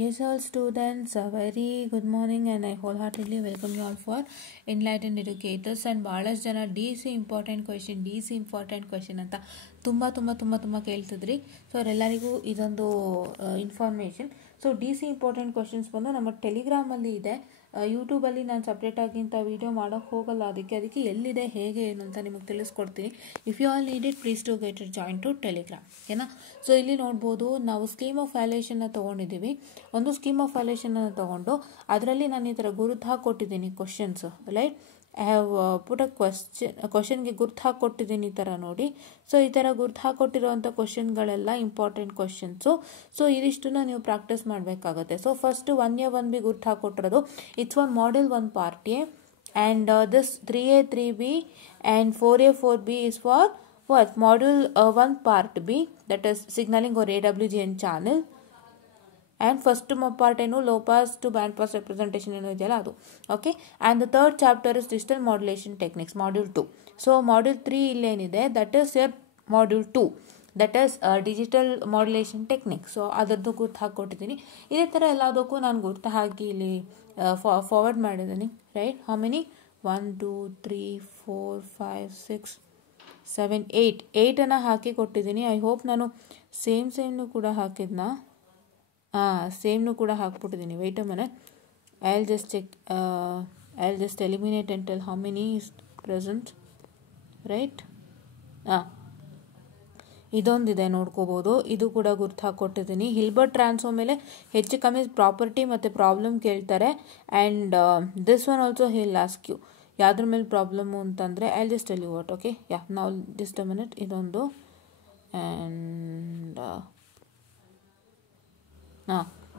Yes, all students, a very good morning and I wholeheartedly welcome you all for Enlightened Educators. And ಭಾಳಷ್ಟು ಜನ D C important question ಅಂತ ತುಂಬ ಕೇಳ್ತಿದ್ರಿ. So ಅವರೆಲ್ಲರಿಗೂ ಇದೊಂದು information. So D C important questions ಬಂದು ನಮ್ಮ ಟೆಲಿಗ್ರಾಮಲ್ಲಿ ಇದೆ. ಯೂಟ್ಯೂಬಲ್ಲಿ ನಾನು ಸಪ್ರೇಟಾಗಿ ಇಂಥ ವೀಡಿಯೋ ಮಾಡೋಕ್ಕೆ ಹೋಗಲ್ಲ. ಅದಕ್ಕೆ ಎಲ್ಲಿದೆ ಹೇಗೆ ಏನು ಅಂತ ನಿಮಗೆ ತಿಳಿಸ್ಕೊಡ್ತೀನಿ. If you all need it please to get it join to Telegram. ಓಕೆನಾ? ಸೊ ಇಲ್ಲಿ ನೋಡ್ಬೋದು, ನಾವು ಸ್ಕೀಮ್ ಆಫ್ ವ್ಯಾಲ್ಯೂಯೇಷನ್ನ ತೊಗೊಂಡಿದ್ದೀವಿ. ಒಂದು ಸ್ಕೀಮ್ ಆಫ್ ವ್ಯಾಲ್ಯೂಯೇಷನನ್ನು ತೊಗೊಂಡು ಅದರಲ್ಲಿ ನಾನು ಈ ಥರ ಗುರುತು ಹಾಕ್ಕೊಟ್ಟಿದ್ದೀನಿ questions. Right, I have put a ಕ್ವಶನ್ಗೆ ಗುರ್ತು ಹಾಕ್ಕೊಟ್ಟಿದ್ದೀನಿ ಈ ಥರ ನೋಡಿ. ಸೊ ಈ ಥರ ಗುರ್ತು ಹಾಕ್ಕೊಟ್ಟಿರೋವಂಥ ಕ್ವಶನ್ಗಳೆಲ್ಲ ಇಂಪಾರ್ಟೆಂಟ್ ಕ್ವಶನ್ಸು. ಸೊ ಇದಿಷ್ಟನ್ನು ನೀವು ಪ್ರಾಕ್ಟೀಸ್ ಮಾಡಬೇಕಾಗುತ್ತೆ. ಸೊ ಫಸ್ಟು 1A 1B ಗುರ್ತು ಹಾಕ್ಕೊಟ್ಟಿರೋದು. It's one module 1 part A and this 3A 3B and 4A 4B is for what? Module 1 part B, that is signaling or AWGN channel. And first part ಏನು low pass to band pass representation ಏನು ಇದೆಯಲ್ಲ ಅದು. Okay, and the third chapter is digital modulation techniques, module 2. So module 3 ಇಲ್ಲೇನಿದೆ, that is your module 2, that is digital modulation techniques. So ಅದರದ್ದು ಗುರ್ತು ಹಾಕ್ಕೊಟ್ಟಿದ್ದೀನಿ. ಇದೇ ಥರ ಎಲ್ಲದಕ್ಕೂ ನಾನು ಗುರ್ತು ಹಾಕಿ ಇಲ್ಲಿ ಫಾರ್ವರ್ಡ್ ಮಾಡಿದ್ದೀನಿ. Right, how many? 1 2 3 4 5 6 7 8 ಹಾಕಿ ಕೊಟ್ಟಿದ್ದೀನಿ. ಐ ಹೋಪ್ ನಾನು ಸೇಮ್ನು ಕೂಡ ಹಾಕಿದ್ನಾ? ಸೇಮ್ನು ಕೂಡ ಹಾಕ್ಬಿಟ್ಟಿದ್ದೀನಿ. Wait a minute, I will just check. I will just eliminate and tell how many is present. Right, ಇದೊಂದಿದೆ ನೋಡ್ಕೋಬೋದು. ಇದು ಕೂಡ ಗುರ್ತು ಹಾಕ್ಕೊಟ್ಟಿದ್ದೀನಿ. ಹಿಲ್ಬರ್ಟ್ ಟ್ರಾನ್ಸ್ಫಾರ್ಮ್ ಮೇಲೆ ಹೆಚ್ಚು ಕಮ್ಮಿ ಪ್ರಾಪರ್ಟಿ ಮತ್ತು ಪ್ರಾಬ್ಲಮ್ ಕೇಳ್ತಾರೆ. And this one also he'll ask you ಯಾವ್ದ್ರ ಮೇಲೆ ಪ್ರಾಬ್ಲಮ್ಮು ಅಂತಂದರೆ I will just tell you what. Okay, ನಾವು ಜಸ್ಟ್ ಅ ಮಿನಿಟ್, ಇದೊಂದು ಆ್ಯಂಡ್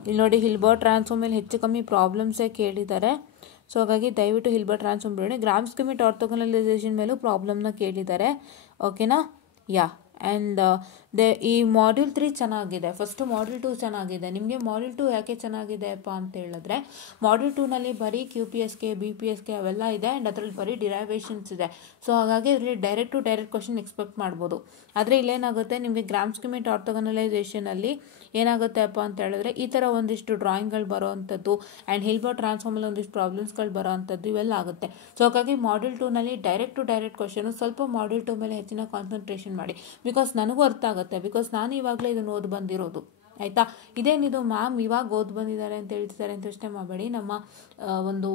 ಇಲ್ಲಿ ನೋಡಿ, ಹಿಲ್ಬರ್ಟ್ ಟ್ರಾನ್ಸ್ಫಾರ್ಮ್ ಮೇಲೆ ಹೆಚ್ಚು ಕಮ್ಮಿ ಪ್ರಾಬ್ಲಮ್ಸೇ ಕೇಳಿದ್ದಾರೆ. ಸೊ ಹಾಗಾಗಿ ದಯವಿಟ್ಟು ಹಿಲ್ಬರ್ಟ್ ಟ್ರಾನ್ಸ್ಫಾರ್ಮ್ ಬಿಡೋಣ. ಗ್ರಾಮ್ ಸ್ಕಿಮಿಟ್ ಆರ್ಥೋಗೊನಲೈಸೇಷನ್ ಮೇಲೂ ಪ್ರಾಬ್ಲಮ್ನ ಕೇಳಿದ್ದಾರೆ. ಓಕೆನಾ? ಆ್ಯಂಡ್ ಈ ಮಾಡ್ಯೂಲ್ 3 ಚೆನ್ನಾಗಿದೆ. ಫಸ್ಟು ಮಾಡ್ಯೂಲ್ 2 ಚೆನ್ನಾಗಿದೆ. ನಿಮಗೆ ಮಾಡ್ಯೂಲ್ 2 ಯಾಕೆ ಚೆನ್ನಾಗಿದೆಯಪ್ಪ ಅಂತ ಹೇಳಿದ್ರೆ, ಮಾಡ್ಯೂಲ್ 2ನಲ್ಲಿ ಬರೀ QPSK BPSK ಅವೆಲ್ಲ ಇದೆ ಆ್ಯಂಡ್ ಅದರಲ್ಲಿ ಬರೀ ಡಿರೈವೇಷನ್ಸ್ ಇದೆ. ಸೊ ಹಾಗಾಗಿ ಇದರಲ್ಲಿ direct to direct question expect ಮಾಡ್ಬೋದು. ಆದರೆ ಇಲ್ಲೇನಾಗುತ್ತೆ, ನಿಮಗೆ ಗ್ರಾಮ್ ಸ್ಕಿಮಿಟ್ ಆರ್ಥೋಗೊನಲೈಸೇಷನಲ್ಲಿ ಏನಾಗುತ್ತೆ ಅಪ್ಪ ಅಂತ ಹೇಳಿದ್ರೆ, ಈ ಥರ ಒಂದಿಷ್ಟು ಡ್ರಾಯಿಂಗ್ಗಳು ಬರೋ ಅಂಥದ್ದು ಆ್ಯಂಡ್ ಹಿಲ್ಬರ್ಟ್ ಟ್ರಾನ್ಸ್ಫಾರ್ಮಲ್ಲಿ ಒಂದಿಷ್ಟು ಪ್ರಾಬ್ಲಮ್ಸ್ಗಳು ಬರೋ ಅಂಥದ್ದು ಇವೆಲ್ಲ ಆಗುತ್ತೆ. ಸೊ ಹಾಗಾಗಿ ಮಾಡ್ಯೂಲ್ 2ನಲ್ಲಿ ಡೈರೆಕ್ಟ್ ಟು ಡೈರೆಕ್ಟ್ ಕ್ವಶನು, ಸ್ವಲ್ಪ ಮಾಡ್ಯೂಲ್ 2 ಮೇಲೆ ಹೆಚ್ಚಿನ ಕಾನ್ಸಂಟ್ರೇಷನ್ ಮಾಡಿ. ಬಿಕಾಸ್ ನನಗೂ ಅರ್ಥ ಆಗುತ್ತೆ, ಬಿಕಾಸ್ ನಾನು ಇವಾಗಲೇ ಇದನ್ನು ಓದಿ ಬಂದಿರೋದು. ಆಯಿತಾ? ಇದೇನಿದು ಮ್ಯಾಮ್ ಇವಾಗ ಓದಿ ಬಂದಿದ್ದಾರೆ ಅಂತ ಹೇಳ್ತಿದ್ದಾರೆ ಅಂತ ಯೋಚನೆ ಮಾಡಬೇಡಿ. ನಮ್ಮ ಒಂದು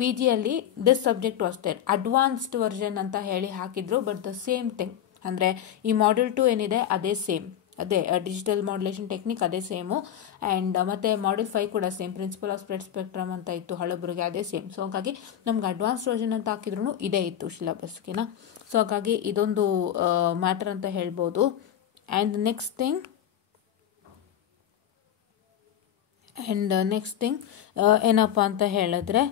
PGಯಲ್ಲಿ this subject was there, advanced version ಅಂತ ಹೇಳಿ ಹಾಕಿದ್ರು. ಬಟ್ ದ ಸೇಮ್ ಥಿಂಗ್ ಅಂದರೆ ಈ ಮಾಡ್ಯೂಲ್ 2 ಏನಿದೆ ಅದೇ ಸೇಮ್, ಅದೇ ಡಿಜಿಟಲ್ ಮಾಡ್ಯುಲೇಷನ್ ಟೆಕ್ನಿಕ್ ಅದೇ ಸೇಮು. ಆ್ಯಂಡ್ ಮತ್ತು ಮಾಡ್ಯೂಲ್ 5 ಕೂಡ same, principle of spread spectrum ಅಂತ ಇತ್ತು ಹಳಬ್ರಿಗೆ, ಅದೇ ಸೇಮ್. ಸೊ ಹಾಗಾಗಿ ನಮ್ಗೆ ಅಡ್ವಾನ್ಸ್ ವರ್ಷನ್ ಅಂತ ಹಾಕಿದ್ರು ಇದೇ ಇತ್ತು ಸಿಲೆಬಸ್ಗೆನಾ. ಸೊ ಹಾಗಾಗಿ ಇದೊಂದು ಮ್ಯಾಟರ್ ಅಂತ ಹೇಳ್ಬೋದು. ಆ್ಯಂಡ್ ನೆಕ್ಸ್ಟ್ ಥಿಂಗ್ ಏನಪ್ಪ ಅಂತ ಹೇಳಿದ್ರೆ,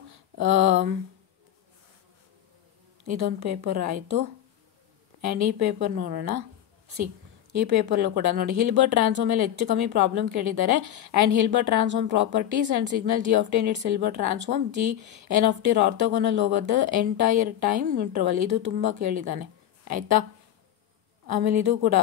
ಇದೊಂದು ಪೇಪರ್ ಆಯಿತು. ಆ್ಯಂಡ್ ಈ ಪೇಪರ್ ನೋಡೋಣ. ಈ ಪೇಪರ್ಲು ಕೂಡ ನೋಡಿ, ಹಿಲ್ಬರ್ಟ್ ಟ್ರಾನ್ಸ್ಫಾರ್ಮ್ ಮೇಲೆ ಹೆಚ್ಚು ಕಮ್ಮಿ ಪ್ರಾಬ್ಲಮ್ ಕೇಳಿದ್ದಾರೆ. And Hilbert transform properties and signal G of t and its Hilbert transform Gn of t orthogonal over the entire time interval, ಇದು ತುಂಬ ಕೇಳಿದ್ದಾನೆ. ಆಯಿತಾ? ಆಮೇಲೆ ಇದು ಕೂಡ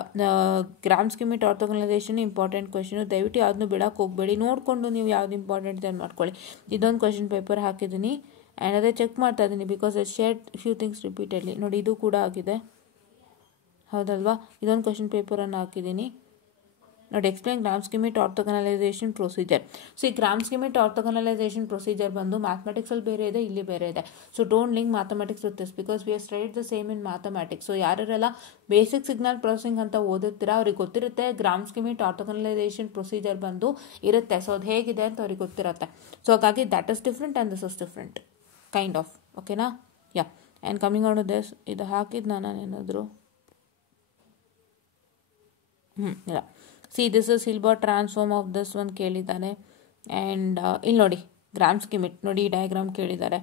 Gram Schmidt orthogonalisation important question. ದಯವಿಟ್ಟು ಯಾವ್ದನ್ನೂ ಬಿಡೋಕ್ಕೆ ಹೋಗಬೇಡಿ, ನೋಡಿಕೊಂಡು ನೀವು ಯಾವ್ದು ಇಂಪಾರ್ಟೆಂಟ್ ಇದೆ ಮಾಡ್ಕೊಳ್ಳಿ. ಇದೊಂದು ಕ್ವಶನ್ ಪೇಪರ್ ಹಾಕಿದ್ದೀನಿ ಆ್ಯಂಡ್ ಅದೇ ಚೆಕ್ ಮಾಡ್ತಾ ಇದ್ದೀನಿ because I shared few things repeatedly. ನೋಡಿ, ಇದು ಕೂಡ ಆಗಿದೆ, ಹೌದಲ್ವಾ? ಇದೊಂದು ಕ್ವಶನ್ ಪೇಪರನ್ನು ಹಾಕಿದ್ದೀನಿ ನೋಡಿ. Explain Gram Schmidt orthogonalisation procedure. So ಈ ಗ್ರಾಮ್ ಸ್ಕಿಮಿಟ್ ಆರ್ಥೋಗೊನಲೈಸೇಷನ್ ಪ್ರೊಸೀಜರ್ ಬಂದು ಮ್ಯಾಥಮೆಟಿಕ್ಸಲ್ಲಿ ಬೇರೆ ಇದೆ, ಇಲ್ಲಿ ಬೇರೆ ಇದೆ. So don't link mathematics with this because we are studied the same in mathematics. So ಯಾರೆಲ್ಲ ಬೇಸಿಕ್ ಸಿಗ್ನಲ್ ಪ್ರೊಸೆಸಿಂಗ್ ಅಂತ ಓದುತ್ತೀರಾ ಅವ್ರಿಗೆ ಗೊತ್ತಿರುತ್ತೆ ಗ್ರಾಮ್ ಸ್ಕಿಮಿಟ್ ಆರ್ಥೋಗೊನಲೈಸೇಷನ್ ಪ್ರೊಸೀಜರ್ ಬಂದು ಇರುತ್ತೆ. ಸೊ ಅದು ಹೇಗಿದೆ ಅಂತ ಅವ್ರಿಗೆ ಗೊತ್ತಿರುತ್ತೆ. ಸೊ ಹಾಗಾಗಿ that is different and this is different kind of. ಓಕೆನಾ? And coming on to this, ಇದು ಹಾಕಿದ್ದು ನಾನೇನಾದರೂ ಇಲ್ಲ. This is Hilbert transform of this ಒಂದು ಕೇಳಿದ್ದಾನೆ. ಆ್ಯಂಡ್ ಇಲ್ಲಿ ನೋಡಿ, ಗ್ರಾಮ್ ಸ್ಕಿಮಿಟ್ ನೋಡಿ, ಈ ಡಯಾಗ್ರಾಮ್ ಕೇಳಿದ್ದಾರೆ.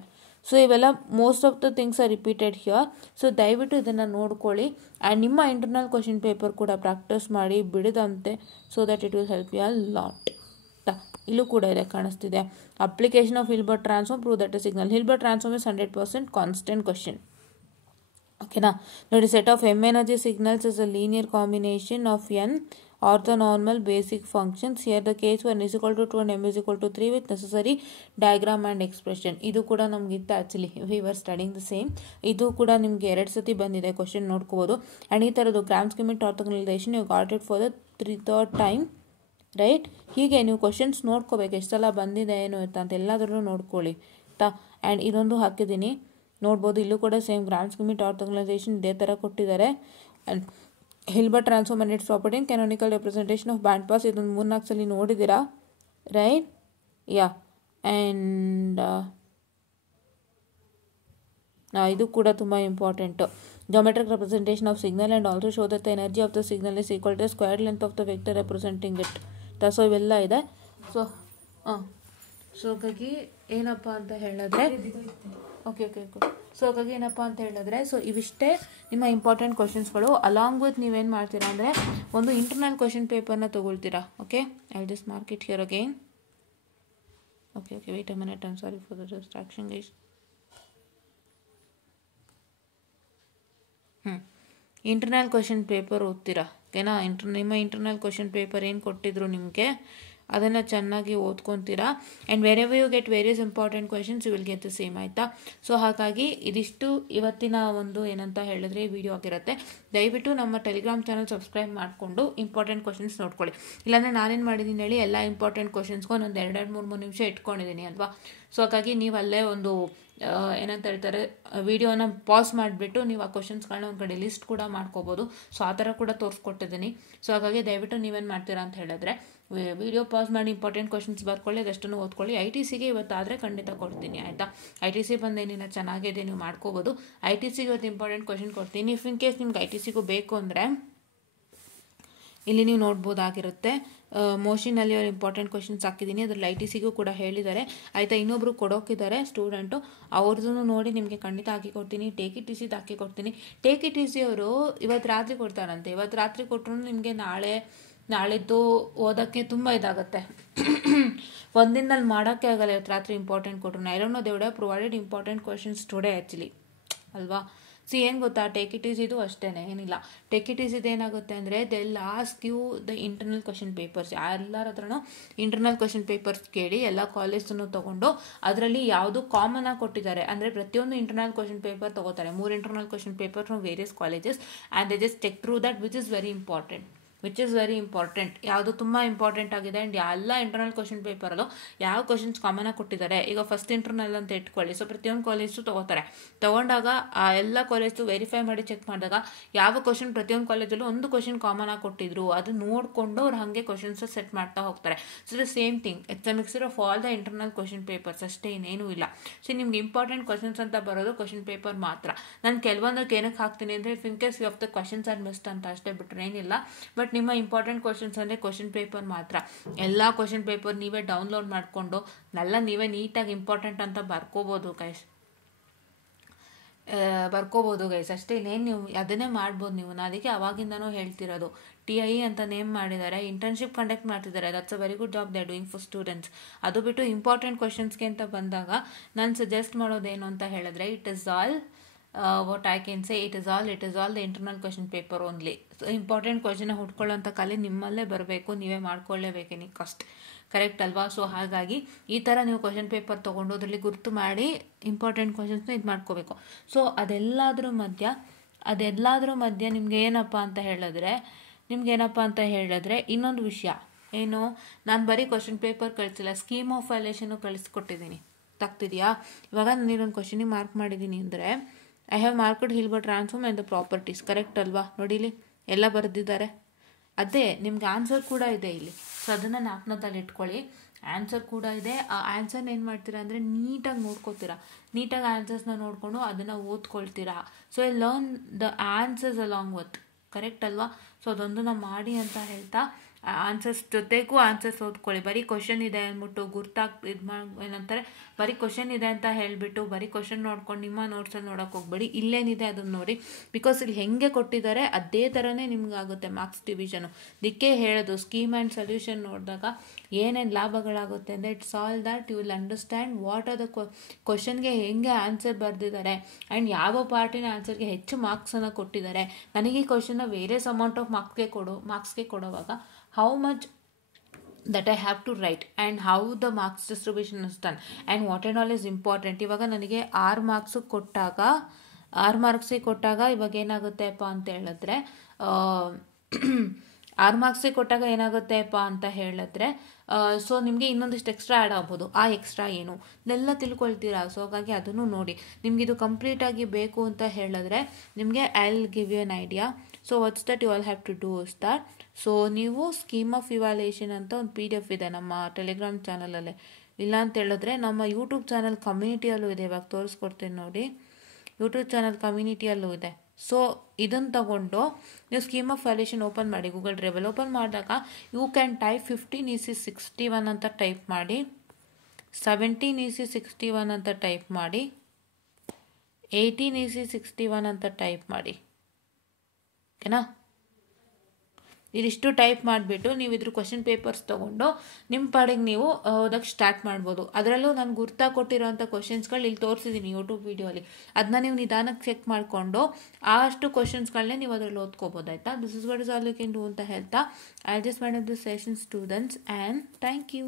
ಸೊ ಇವೆಲ್ಲ most of the things are repeated here. So ದಯವಿಟ್ಟು ಇದನ್ನು ನೋಡ್ಕೊಳ್ಳಿ. ಆ್ಯಂಡ್ ನಿಮ್ಮ ಇಂಟರ್ನಲ್ ಕ್ವಶನ್ ಪೇಪರ್ ಕೂಡ ಪ್ರಾಕ್ಟೀಸ್ ಮಾಡಿ ಬಿಡದಂತೆ, so that it will help you a lot. ಇಲ್ಲೂ ಕೂಡ ಇದೆ, ಕಾಣಿಸ್ತಿದೆ. Application of Hilbert transform prove that a signal. Hilbert transform is 100% constant question. ಓಕೆನಾ? ನೋಡಿ, set of M energy signals is a linear combination of n orthonormal basic functions. Here the case for n is equal to 2 and m is equal to 3 with necessary diagram and expression. ಇದು ಕೂಡ ನಮಗಿತ್ತು actually we were studying the same. ಇದು ಕೂಡ ನಿಮಗೆ 2 ಸತಿ ಬಂದಿದೆ question ನೋಡ್ಕೋಬೋದು. And ಈ ಥರದ್ದು Gram Schmidt orthogonalisation you got it for the 3rd time, right? ಹೀಗೆ ನೀವು ಕ್ವಶನ್ಸ್ ನೋಡ್ಕೋಬೇಕು, ಎಷ್ಟು ಸಲ ಬಂದಿದೆ ಏನು ಅಂತ ಎಲ್ಲಾದ್ರೂ ನೋಡ್ಕೊಳ್ಳಿ ಆಯಿತಾ. ಆ್ಯಂಡ್ ಇದೊಂದು ಹಾಕಿದ್ದೀನಿ ನೋಡ್ಬೋದು, ಇಲ್ಲೂ ಕೂಡ ಸೇಮ್ ಗ್ರಾಮ್ ಸ್ಕೀಮಿಕ್ ಆರ್ಥೋಗನಲೈಸೇಷನ್ ಇದೇ ಥರ ಕೊಟ್ಟಿದ್ದಾರೆ. And Hilbert transform and its property in canonical representation of band pass ಇದೊಂದು 3-4 ಸಲ ನೋಡಿದ್ದೀರಾ, ರೈಟ್? ಯಾ. ಆ್ಯಂಡ್ ಇದು ಕೂಡ ತುಂಬ important. Geometric representation of signal and also show that the energy of the signal is equal to the square length of the vector representing it. So ಇವೆಲ್ಲ ಇದೆ. So ಹಾಗಾಗಿ ಏನಪ್ಪ ಅಂತ ಹೇಳಿದ್ರೆ ಸೊ ಇವಿಷ್ಟೇ ನಿಮ್ಮ ಇಂಪಾರ್ಟೆಂಟ್ ಕ್ವಶನ್ಸ್ಗಳು. ಅಲಾಂಗ್ ವಿತ್ ನೀವೇನು ಮಾಡ್ತೀರಾ ಅಂದರೆ ಒಂದು ಇಂಟರ್ನಲ್ ಕ್ವಶನ್ ಪೇಪರ್ನ ತೊಗೊಳ್ತೀರಾ. Okay, I will just mark it here again. Okay wait a minute, I am sorry for the distraction guys. Internal question paper ಓದ್ತೀರಾ, ಓಕೆನಾ? ನಿಮ್ಮ ಇಂಟರ್ನಲ್ ಕ್ವಶನ್ ಪೇಪರ್ ಏನು ಕೊಟ್ಟಿದ್ರು ನಿಮಗೆ ಅದನ್ನು ಚೆನ್ನಾಗಿ ಓದ್ಕೊತೀರಾ. And wherever you get various important questions you will get the same, ಆಯಿತಾ? ಸೊ ಹಾಗಾಗಿ ಇದಿಷ್ಟು ಇವತ್ತಿನ ಒಂದು ಏನಂತ ಹೇಳಿದ್ರೆ ವಿಡಿಯೋ ಆಗಿರುತ್ತೆ. ದಯವಿಟ್ಟು ನಮ್ಮ ಟೆಲಿಗ್ರಾಮ್ ಚಾನಲ್ ಸಬ್ಸ್ಕ್ರೈಬ್ ಮಾಡಿಕೊಂಡು ಇಂಪಾರ್ಟೆಂಟ್ ಕ್ವೆಶನ್ಸ್ ನೋಡ್ಕೊಳ್ಳಿ. ಇಲ್ಲಾಂದರೆ ನಾನೇನು ಮಾಡಿದ್ದೀನಿ ಹೇಳಿ, ಎಲ್ಲ ಇಂಪಾರ್ಟೆಂಟ್ ಕ್ವೆಶನ್ಸ್ಗೂ ಒಂದೊಂದು 2-3 ನಿಮಿಷ ಇಟ್ಕೊಂಡಿದ್ದೀನಿ ಅಲ್ವಾ. ಸೊ ಹಾಗಾಗಿ ನೀವು ಅಲ್ಲೇ ಒಂದು ಏನಂತ ಹೇಳ್ತಾರೆ ವಿಡಿಯೋನ ಪಾಸ್ ಮಾಡಿಬಿಟ್ಟು ನೀವು ಆ ಕ್ವಶನ್ಸ್ಗಳನ್ನ ಒಂದು ಕಡೆ ಲಿಸ್ಟ್ ಕೂಡ ಮಾಡ್ಕೋಬೋದು. ಸೊ ಆ ಥರ ಕೂಡ ತೋರಿಸ್ಕೊಟ್ಟಿದ್ದೀನಿ. ಸೊ ಹಾಗಾಗಿ ದಯವಿಟ್ಟು ನೀವೇನು ಮಾಡ್ತೀರಾ ಅಂತ ಹೇಳಿದ್ರೆ ವಿಡಿಯೋ ಪಾಸ್ ಮಾಡಿ ಇಂಪಾರ್ಟೆಂಟ್ ಕ್ವಶನ್ಸ್ ಬರ್ಕೊಳ್ಳಿ, ಅದಷ್ಟನ್ನು ಓದ್ಕೊಳ್ಳಿ. ITC ಇವತ್ತಾದರೆ ಖಂಡಿತ ಕೊಡ್ತೀನಿ, ಆಯಿತಾ? ITC ಬಂದೇನಿಲ್ಲ, ಚೆನ್ನಾಗಿದೆ, ನೀವು ಮಾಡ್ಕೋಬೋದು. ITC ಇವತ್ತು ಇಂಪಾರ್ಟೆಂಟ್ ಕ್ವಶನ್ ಕೊಡ್ತೀನಿ. ಇಫ್ ಇನ್ ಕೇಸ್ ನಿಮ್ಗೆ ITC ಬೇಕು ಅಂದರೆ ಇಲ್ಲಿ ನೀವು ನೋಡ್ಬೋದಾಗಿರುತ್ತೆ. ಮೋಷನಲ್ಲಿ ಅವ್ರು ಇಂಪಾರ್ಟೆಂಟ್ ಕ್ವಶನ್ಸ್ ಹಾಕಿದ್ದೀನಿ, ಅದ್ರಲ್ಲಿ ITC ಕೂಡ ಹೇಳಿದ್ದಾರೆ, ಆಯಿತಾ? ಇನ್ನೊಬ್ರು ಕೊಡೋಕಿದ್ದಾರೆ ಸ್ಟೂಡೆಂಟು, ಅವ್ರದ್ದು ನೋಡಿ ನಿಮಗೆ ಖಂಡಿತ ಹಾಕಿ ಕೊಡ್ತೀನಿ. ಟೇಕ್ ಇಟ್ ಈಸಿದು ಹಾಕಿ ಕೊಡ್ತೀನಿ. ಟೇಕ್ ಇಟ್ ಈಸಿ ಅವರು ಇವತ್ತು ರಾತ್ರಿ ಕೊಡ್ತಾರಂತೆ. ಇವತ್ತು ರಾತ್ರಿ ಕೊಟ್ಟರು ನಿಮಗೆ ನಾಳಿದ್ದು ಓದೋಕ್ಕೆ ತುಂಬ ಇದಾಗುತ್ತೆ. ಒಂದಿನಲ್ಲಿ ಮಾಡೋಕ್ಕೆ ಆಗಲ್ಲ. ಇವತ್ತು ರಾತ್ರಿ ಇಂಪಾರ್ಟೆಂಟ್ ಕೊಟ್ಟರು. I don't know they would have provided important questions today actually, ಅಲ್ವಾ? ಸಿ ಏನು ಗೊತ್ತಾ, ಟೇಕ್ ಇಟ್ ಈಸಿದು ಅಷ್ಟೇ, ಏನಿಲ್ಲ. ಟೇಕ್ ಇಟ್ ಈಸಿದು ಏನಾಗುತ್ತೆ ಅಂದರೆ the last you the internal question papers. ಎಲ್ಲರ ಹತ್ರನೂ ಇಂಟರ್ನಲ್ ಕ್ವಶನ್ ಪೇಪರ್ಸ್ ಕೇಳಿ ಎಲ್ಲ ಕಾಲೇಜನ್ನು ತೊಗೊಂಡು ಅದರಲ್ಲಿ ಯಾವುದು ಕಾಮನ್ ಆಗಿ ಕೊಟ್ಟಿದ್ದಾರೆ ಅಂದರೆ ಪ್ರತಿಯೊಂದು ಇಂಟರ್ನಲ್ ಕ್ವಶನ್ ಪೇಪರ್ ತೊಗೋತಾರೆ. 3 internal question paper from various colleges and they just check through that which is very important. ಯಾವುದು ತುಂಬ ಇಂಪಾರ್ಟೆಂಟ್ ಆಗಿದೆ. ಆ್ಯಂಡ್ ಎಲ್ಲ ಇಂಟರ್ನಲ್ ಕ್ವಶನ್ ಪೇಪರಲ್ಲೂ ಯಾವ ಕ್ವಶನ್ಸ್ ಕಾಮನ್ ಆಗಿ ಕೊಟ್ಟಿದ್ದಾರೆ. ಈಗ ಫಸ್ಟ್ ಇಂಟರ್ನಲ್ ಅಂತ ಇಟ್ಕೊಳ್ಳಿ. ಸೊ ಪ್ರತಿಯೊಂದು ಕಾಲೇಜು ತೊಗೊಂಡಾಗ ಆ ಎಲ್ಲ ಕಾಲೇಜು ವೆರಿಫೈ ಮಾಡಿ ಚೆಕ್ ಮಾಡಿದಾಗ ಯಾವ ಕ್ವಶನ್ ಪ್ರತಿಯೊಂದು ಕಾಲೇಜಲ್ಲೂ ಒಂದು ಕ್ವಶನ್ ಕಾಮನ್ ಆಗಿ ಕೊಟ್ಟಿದ್ರು ಅದು ನೋಡಿಕೊಂಡು ಅವ್ರು ಹಾಗೆ ಕ್ವಶನ್ಸ್ ಸೆಟ್ ಮಾಡ್ತಾ ಹೋಗ್ತಾರೆ. So the same thing, it's a mixer of all the internal question papers, ಅಷ್ಟೇ, ಇನ್ನೇನೂ ಇಲ್ಲ. ಸೊ ನಿಮ್ಗೆ ಇಂಪಾರ್ಟೆಂಟ್ ಕ್ವಶನ್ಸ್ ಅಂತ ಬರೋದು ಕ್ವಶನ್ ಪೇಪರ್ ಮಾತ್ರ. ನಾನು ಕೆಲವೊಂದಕ್ಕೆ ಏನಕ್ಕೆ ಹಾಕ್ತೀನಿ ಅಂದರೆ if in case you of the questions are missed ಅಂತ ಅಷ್ಟೇ, ಬಿಟ್ಟರೆ ಏನಿಲ್ಲ. ಬಟ್ ನಿಮ್ಮ ಇಂಪಾರ್ಟೆಂಟ್ ಕ್ವಶನ್ಸ್ ಅಂದರೆ ಕ್ವಶನ್ ಪೇಪರ್ ಮಾತ್ರ. ಎಲ್ಲ ಕ್ವಶನ್ ಪೇಪರ್ ನೀವೇ ಡೌನ್ಲೋಡ್ ಮಾಡಿಕೊಂಡು ನೀವೇ ನೀಟಾಗಿ ಇಂಪಾರ್ಟೆಂಟ್ ಅಂತ ಬರ್ಕೋಬೋದು ಗೈಸ್ ಅಷ್ಟೇ. ಇನ್ನೇನು ನೀವು ಅದನ್ನೇ ಮಾಡ್ಬೋದು ನೀವು. ನಾನು ಅದಕ್ಕೆ ಅವಾಗಿಂದನೂ ಹೇಳ್ತಿರೋದು. TIE ಅಂತ ನೇಮ್ ಮಾಡಿದ್ದಾರೆ, ಇಂಟರ್ನ್ಶಿಪ್ ಕಂಡಕ್ಟ್ ಮಾಡ್ತಿದ್ದಾರೆ. That's a very good job they are doing for students. ಅದು ಬಿಟ್ಟು ಇಂಪಾರ್ಟೆಂಟ್ ಕ್ವಶನ್ಸ್ಗೆ ಅಂತ ಬಂದಾಗ ನಾನು ಸಜೆಸ್ಟ್ ಮಾಡೋದೇನು ಅಂತ ಹೇಳಿದ್ರೆ it is all what I can say, it is all the internal question paper only. So important ಕ್ವಶನ್ನ ಹುಡ್ಕೊಳ್ಳೋಂಥ ಕಲೆ ನಿಮ್ಮಲ್ಲೇ ಬರಬೇಕು, ನೀವೇ ಮಾಡ್ಕೊಳ್ಳೇಬೇಕೇನಿ ಕಷ್ಟ, ಕರೆಕ್ಟ್ ಅಲ್ವಾ? ಸೊ ಹಾಗಾಗಿ ಈ ಥರ ನೀವು ಕ್ವಶನ್ ಪೇಪರ್ ತೊಗೊಂಡು ಅದರಲ್ಲಿ ಗುರ್ತು ಮಾಡಿ ಇಂಪಾರ್ಟೆಂಟ್ ಕ್ವಶನ್ಸ್ನ ಇದು ಮಾಡ್ಕೋಬೇಕು. ಸೊ ಅದೆಲ್ಲದ್ರ ಮಧ್ಯ ನಿಮ್ಗೆ ಏನಪ್ಪ ಅಂತ ಹೇಳಿದ್ರೆ ಇನ್ನೊಂದು ವಿಷಯ ಏನು, ನಾನು ಬರೀ ಕ್ವಶನ್ ಪೇಪರ್ ಕಳಿಸಿಲ್ಲ, ಸ್ಕೀಮ್ ಆಫ್ ವ್ಯಾಲ್ಯೂಷನ್ನು ಕಳಿಸ್ಕೊಟ್ಟಿದ್ದೀನಿ. ತಾಗ್ತಿದೆಯಾ? ಇವಾಗ ನಾನು ಇದೊಂದು ಕ್ವಶನಿಗೆ ಮಾರ್ಕ್ ಮಾಡಿದ್ದೀನಿ ಅಂದರೆ I have marked Hilbert transform and the properties, correct ಅಲ್ವಾ? ನೋಡಿಲಿ ಎಲ್ಲ ಬರೆದಿದ್ದಾರೆ. ಅದೇ ನಿಮ್ಗೆ ಆನ್ಸರ್ ಕೂಡ ಇದೆ ಇಲ್ಲಿ. ಸೊ ಅದನ್ನು ಜ್ಞಾಪಕದಲ್ಲಿ ಇಟ್ಕೊಳ್ಳಿ. ಆನ್ಸರ್ ಕೂಡ ಇದೆ. ಆ ಆನ್ಸರ್ನ ಏನು ಮಾಡ್ತೀರಾ ಅಂದರೆ ನೀಟಾಗಿ ನೋಡ್ಕೋತೀರಾ, ನೀಟಾಗಿ ಆನ್ಸರ್ಸ್ನ ನೋಡಿಕೊಂಡು ಅದನ್ನು ಓದ್ಕೊಳ್ತೀರಾ. So I learn the answers along with, correct ಅಲ್ವಾ? ಸೊ ಅದೊಂದನ್ನು ಮಾಡಿ ಅಂತ ಹೇಳ್ತಾ ಆನ್ಸರ್ಸ್ ಜೊತೆಗೂ ಆನ್ಸರ್ಸ್ ಓದ್ಕೊಳ್ಳಿ. ಬರೀ ಕ್ವಶನ್ ಇದೆ ಅಂದ್ಬಿಟ್ಟು ಏನಂತಾರೆ, ಬರೀ ಕ್ವಶನ್ ಇದೆ ಅಂತ ಹೇಳಿಬಿಟ್ಟು ಬರೀ ಕ್ವಶನ್ ನೋಡ್ಕೊಂಡು ನಿಮ್ಮ ನೋಟ್ಸಲ್ಲಿ ನೋಡೋಕೆ ಹೋಗ್ಬೇಡಿ. ಇಲ್ಲೇನಿದೆ ಅದನ್ನು ನೋಡಿ, ಬಿಕಾಸ್ ಇಲ್ಲಿ ಹೆಂಗೆ ಕೊಟ್ಟಿದ್ದಾರೆ ಅದೇ ಥರನೇ ನಿಮ್ಗಾಗುತ್ತೆ ಮಾರ್ಕ್ಸ್ ಡಿವಿಷನು. ಇದಕ್ಕೆ ಹೇಳೋದು ಸ್ಕೀಮ್ ಆ್ಯಂಡ್ ಸೊಲ್ಯೂಷನ್ ನೋಡಿದಾಗ ಏನೇನು ಲಾಭಗಳಾಗುತ್ತೆ ಅಂದರೆ it's all that you will understand what are the ಕ್ವಶನ್ಗೆ ಹೆಂಗೆ ಆನ್ಸರ್ ಬರೆದಿದ್ದಾರೆ ಆ್ಯಂಡ್ ಯಾವ ಪಾರ್ಟಿನ ಆನ್ಸರ್ಗೆ ಹೆಚ್ಚು ಮಾರ್ಕ್ಸನ್ನು ಕೊಟ್ಟಿದ್ದಾರೆ. ನನಗೆ ಈ ಕ್ವಶನ್ನ ವೇರಿಯಸ್ ಅಮೌಂಟ್ ಆಫ್ ಮಾರ್ಕ್ಸ್ಗೆ ಕೊಡುವಾಗ how much that I have to write and how the marks distribution is done and what and all is important. ಇವಾಗ ನನಗೆ 6 ಮಾರ್ಕ್ಸಿಗೆ ಕೊಟ್ಟಾಗ ಇವಾಗ ಏನಾಗುತ್ತೆಪ್ಪ ಅಂತ ಹೇಳಿದ್ರೆ 6 ಮಾರ್ಕ್ಸಿಗೆ ಕೊಟ್ಟಾಗ ಏನಾಗುತ್ತೆಪ್ಪ ಅಂತ ಹೇಳಿದ್ರೆ ಸೊ ನಿಮಗೆ ಇನ್ನೊಂದಿಷ್ಟು ಎಕ್ಸ್ಟ್ರಾ ಆ್ಯಡ್ ಆಗ್ಬೋದು. ಆ ಎಕ್ಸ್ಟ್ರಾ ಏನು ಇದೆಲ್ಲ ತಿಳ್ಕೊಳ್ತೀರಾ. ಸೊ ಹಾಗಾಗಿ ಅದನ್ನು ನೋಡಿ. ನಿಮಗಿದು ಕಂಪ್ಲೀಟಾಗಿ ಬೇಕು ಅಂತ ಹೇಳಿದ್ರೆ ನಿಮಗೆ I will give you an idea. So what's that you all have to do is that. So ನೀವು ಸ್ಕೀಮ್ ಆಫ್ ಇವ್ಯಾಲ್ಯೂಯೇಷನ್ ಅಂತ ಒಂದು PDF ಇದೆ ನಮ್ಮ ಟೆಲಿಗ್ರಾಮ್ ಚಾನಲಲ್ಲೇ. ಇಲ್ಲ ಅಂತ ಹೇಳಿದ್ರೆ ನಮ್ಮ ಯೂಟ್ಯೂಬ್ ಚಾನಲ್ ಕಮ್ಯುನಿಟಿಯಲ್ಲೂ ಇದೆ. ಇವಾಗ ತೋರಿಸ್ಕೊಡ್ತೀನಿ ನೋಡಿ, ಯೂಟ್ಯೂಬ್ ಚಾನಲ್ ಕಮ್ಯುನಿಟಿಯಲ್ಲೂ ಇದೆ. ಸೊ ಇದನ್ನು ತಗೊಂಡು ನೀವು ಸ್ಕೀಮ್ ಆಫ್ ವ್ಯಾಲ್ಯೂಯೇಷನ್ ಓಪನ್ ಮಾಡಿ, ಗೂಗಲ್ ಡ್ರೈವಲ್ಲಿ ಓಪನ್ ಮಾಡಿದಾಗ ಯು ಕ್ಯಾನ್ ಟೈಪ್ 15:61 ಅಂತ ಟೈಪ್ ಮಾಡಿ, 17:61 ಅಂತ ಟೈಪ್ ಮಾಡಿ, 18:61 ಅಂತ ಟೈಪ್ ಮಾಡಿ. ಓಕೆನಾ? ಇದಿಷ್ಟು ಟೈಪ್ ಮಾಡಿಬಿಟ್ಟು ನೀವು ಇದ್ರ ಕ್ವಶನ್ ಪೇಪರ್ಸ್ ತೊಗೊಂಡು ನಿಮ್ಮ ಪಾಡಿಗೆ ನೀವು ಓದಕ್ಕೆ ಸ್ಟಾರ್ಟ್ ಮಾಡ್ಬೋದು. ಅದರಲ್ಲೂ ನಾನು ಗುರ್ತಾಗಿ ಕೊಟ್ಟಿರೋಂಥ ಕ್ವಶನ್ಸ್ಗಳು ಇಲ್ಲಿ ತೋರಿಸಿದ್ದೀನಿ ಯೂಟ್ಯೂಬ್ ವೀಡಿಯೋಲಿ. ಅದನ್ನ ನೀವು ನಿಧಾನಕ್ಕೆ ಚೆಕ್ ಮಾಡಿಕೊಂಡು ಅಷ್ಟು ಕ್ವಶನ್ಸ್ಗಳನ್ನೇ ನೀವು ಅದರಲ್ಲಿ ಓದ್ಕೋಬೋದು. ಆಯಿತಾ? This is what is all you can do ಅಂತ ಹೇಳ್ತಾ I just want this session students and thank you.